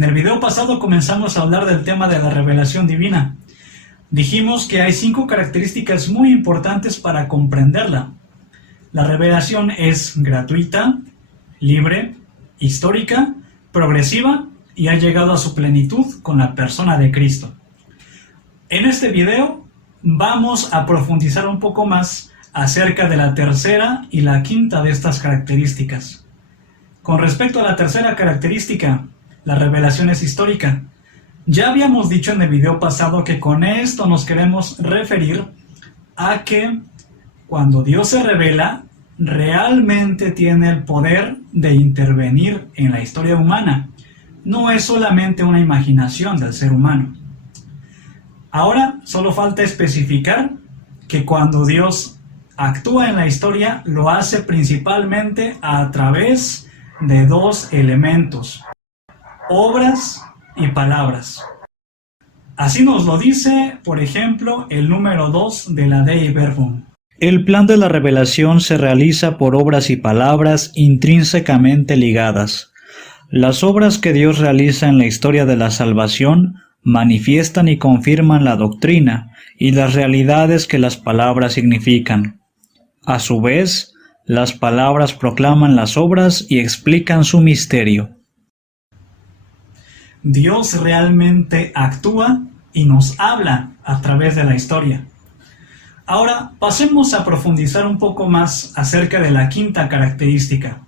En el video pasado comenzamos a hablar del tema de la revelación divina. Dijimos que hay 5 características muy importantes para comprenderla. La revelación es gratuita, libre, histórica, progresiva y ha llegado a su plenitud con la persona de Cristo. En este video vamos a profundizar un poco más acerca de la tercera y la quinta de estas características. Con respecto a la tercera característica, la revelación es histórica. Ya habíamos dicho en el video pasado que con esto nos queremos referir a que cuando Dios se revela, realmente tiene el poder de intervenir en la historia humana. No es solamente una imaginación del ser humano. Ahora solo falta especificar que cuando Dios actúa en la historia, lo hace principalmente a través de 2 elementos: obras y palabras. Así nos lo dice, por ejemplo, el número 2 de la Dei Verbum. El plan de la revelación se realiza por obras y palabras intrínsecamente ligadas. Las obras que Dios realiza en la historia de la salvación manifiestan y confirman la doctrina y las realidades que las palabras significan. A su vez, las palabras proclaman las obras y explican su misterio. Dios realmente actúa y nos habla a través de la historia. Ahora pasemos a profundizar un poco más acerca de la quinta característica.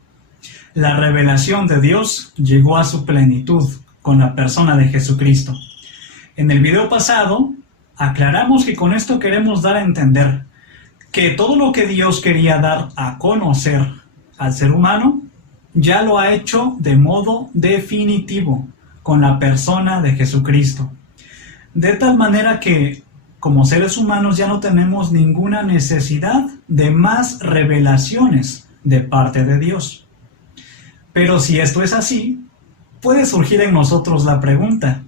La revelación de Dios llegó a su plenitud con la persona de Jesucristo. En el video pasado aclaramos que con esto queremos dar a entender que todo lo que Dios quería dar a conocer al ser humano ya lo ha hecho de modo definitivo con la persona de Jesucristo. De tal manera que como seres humanos ya no tenemos ninguna necesidad de más revelaciones de parte de Dios. Pero si esto es así, puede surgir en nosotros la pregunta: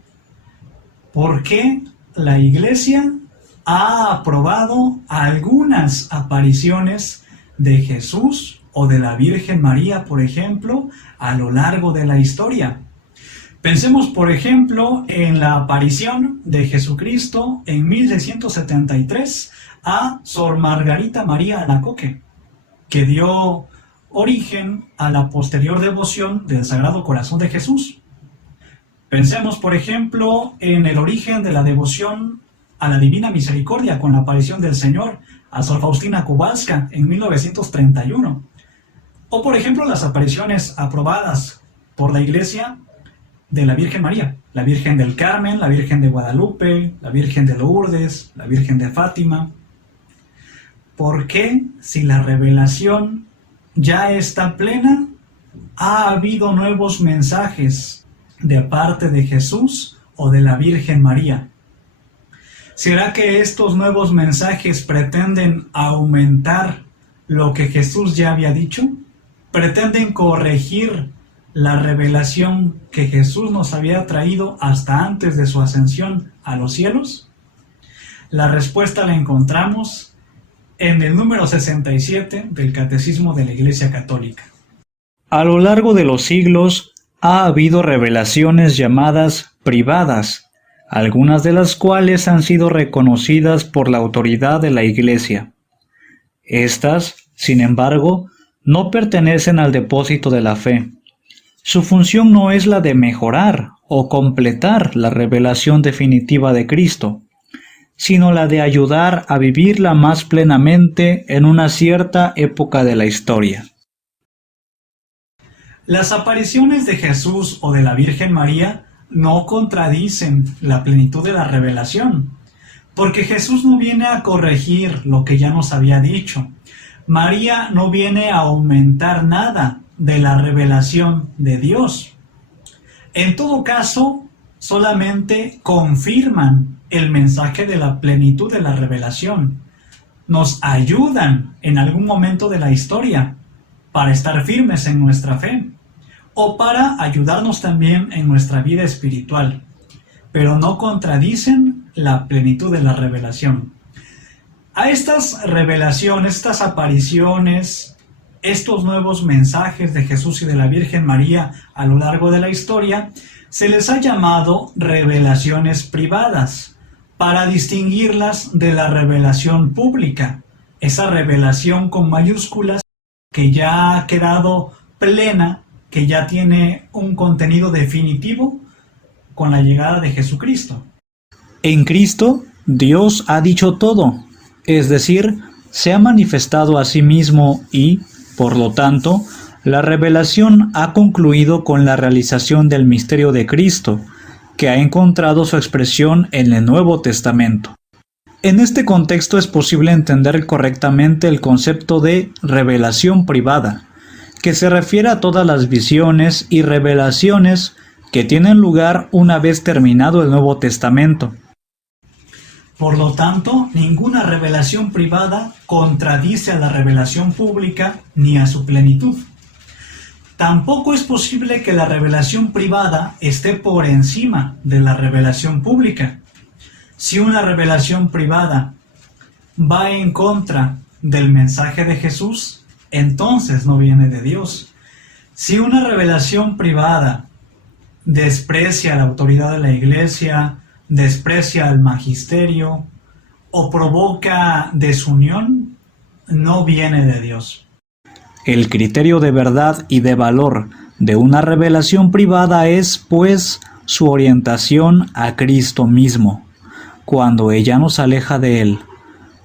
¿por qué la Iglesia ha aprobado algunas apariciones de Jesús o de la Virgen María, por ejemplo, a lo largo de la historia? Pensemos, por ejemplo, en la aparición de Jesucristo en 1673 a Sor Margarita María Alacoque, que dio origen a la posterior devoción del Sagrado Corazón de Jesús. Pensemos, por ejemplo, en el origen de la devoción a la Divina Misericordia con la aparición del Señor a Sor Faustina Kowalska en 1931. O, por ejemplo, las apariciones aprobadas por la Iglesia de la Virgen María, la Virgen del Carmen, la Virgen de Guadalupe, la Virgen de Lourdes, la Virgen de Fátima. ¿Por qué, si la revelación ya está plena, ha habido nuevos mensajes de parte de Jesús o de la Virgen María? ¿Será que estos nuevos mensajes pretenden aumentar lo que Jesús ya había dicho? ¿Pretenden corregir la revelación que Jesús nos había traído hasta antes de su ascensión a los cielos? La respuesta la encontramos en el número 67 del Catecismo de la Iglesia Católica. A lo largo de los siglos ha habido revelaciones llamadas privadas, algunas de las cuales han sido reconocidas por la autoridad de la Iglesia. Estas, sin embargo, no pertenecen al depósito de la fe. Su función no es la de mejorar o completar la revelación definitiva de Cristo, sino la de ayudar a vivirla más plenamente en una cierta época de la historia. Las apariciones de Jesús o de la Virgen María no contradicen la plenitud de la revelación, porque Jesús no viene a corregir lo que ya nos había dicho. María no viene a aumentar nada de la revelación de Dios. En todo caso, solamente confirman el mensaje de la plenitud de la revelación. Nos ayudan en algún momento de la historia para estar firmes en nuestra fe o para ayudarnos también en nuestra vida espiritual, pero no contradicen la plenitud de la revelación. A estas revelaciones, estas apariciones, estos nuevos mensajes de Jesús y de la Virgen María a lo largo de la historia se les ha llamado revelaciones privadas, para distinguirlas de la revelación pública, esa revelación con mayúsculas que ya ha quedado plena, que ya tiene un contenido definitivo con la llegada de Jesucristo. En Cristo, Dios ha dicho todo, es decir, se ha manifestado a sí mismo y, por lo tanto, la revelación ha concluido con la realización del misterio de Cristo, que ha encontrado su expresión en el Nuevo Testamento. En este contexto es posible entender correctamente el concepto de revelación privada, que se refiere a todas las visiones y revelaciones que tienen lugar una vez terminado el Nuevo Testamento. Por lo tanto, ninguna revelación privada contradice a la revelación pública ni a su plenitud. Tampoco es posible que la revelación privada esté por encima de la revelación pública. Si una revelación privada va en contra del mensaje de Jesús, entonces no viene de Dios. Si una revelación privada desprecia la autoridad de la Iglesia, desprecia al magisterio o provoca desunión, no viene de Dios. El criterio de verdad y de valor de una revelación privada es, pues, su orientación a Cristo mismo, cuando ella nos aleja de Él,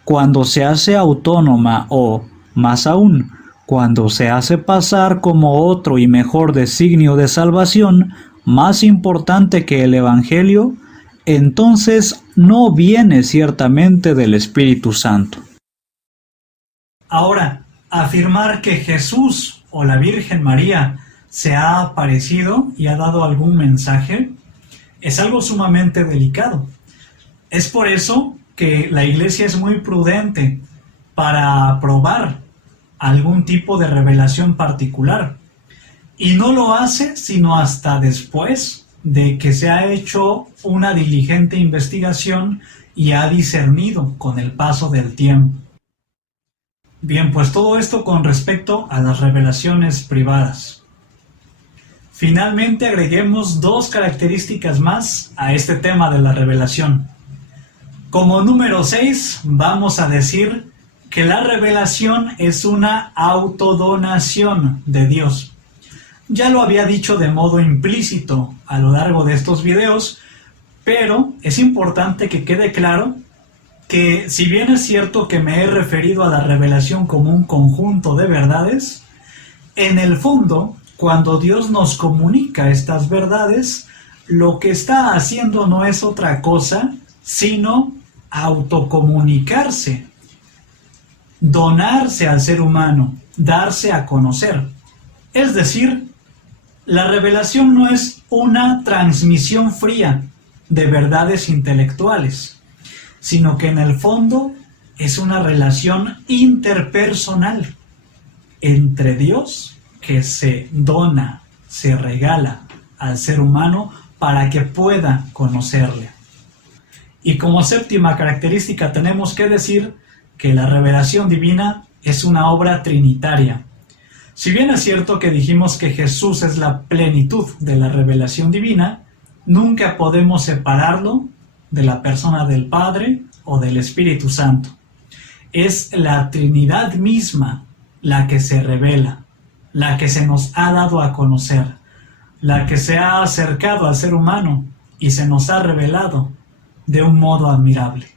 cuando se hace autónoma o, más aún, cuando se hace pasar como otro y mejor designio de salvación, más importante que el Evangelio, entonces no viene ciertamente del Espíritu Santo. Ahora, afirmar que Jesús o la Virgen María se ha aparecido y ha dado algún mensaje es algo sumamente delicado. Es por eso que la Iglesia es muy prudente para probar algún tipo de revelación particular. Y no lo hace sino hasta después de que se ha hecho una diligente investigación y ha discernido con el paso del tiempo. Bien, pues todo esto con respecto a las revelaciones privadas. Finalmente agreguemos dos características más a este tema de la revelación. Como número 6, vamos a decir que la revelación es una autodonación de Dios. Ya lo había dicho de modo implícito a lo largo de estos videos, pero es importante que quede claro que si bien es cierto que me he referido a la revelación como un conjunto de verdades, en el fondo, cuando Dios nos comunica estas verdades, lo que está haciendo no es otra cosa, sino autocomunicarse, donarse al ser humano, darse a conocer. Es decir, la revelación no es una transmisión fría de verdades intelectuales, sino que en el fondo es una relación interpersonal entre Dios, que se dona, se regala al ser humano para que pueda conocerle. Y como séptima característica tenemos que decir que la revelación divina es una obra trinitaria. Si bien es cierto que dijimos que Jesús es la plenitud de la revelación divina, nunca podemos separarlo de la persona del Padre o del Espíritu Santo. Es la Trinidad misma la que se revela, la que se nos ha dado a conocer, la que se ha acercado al ser humano y se nos ha revelado de un modo admirable.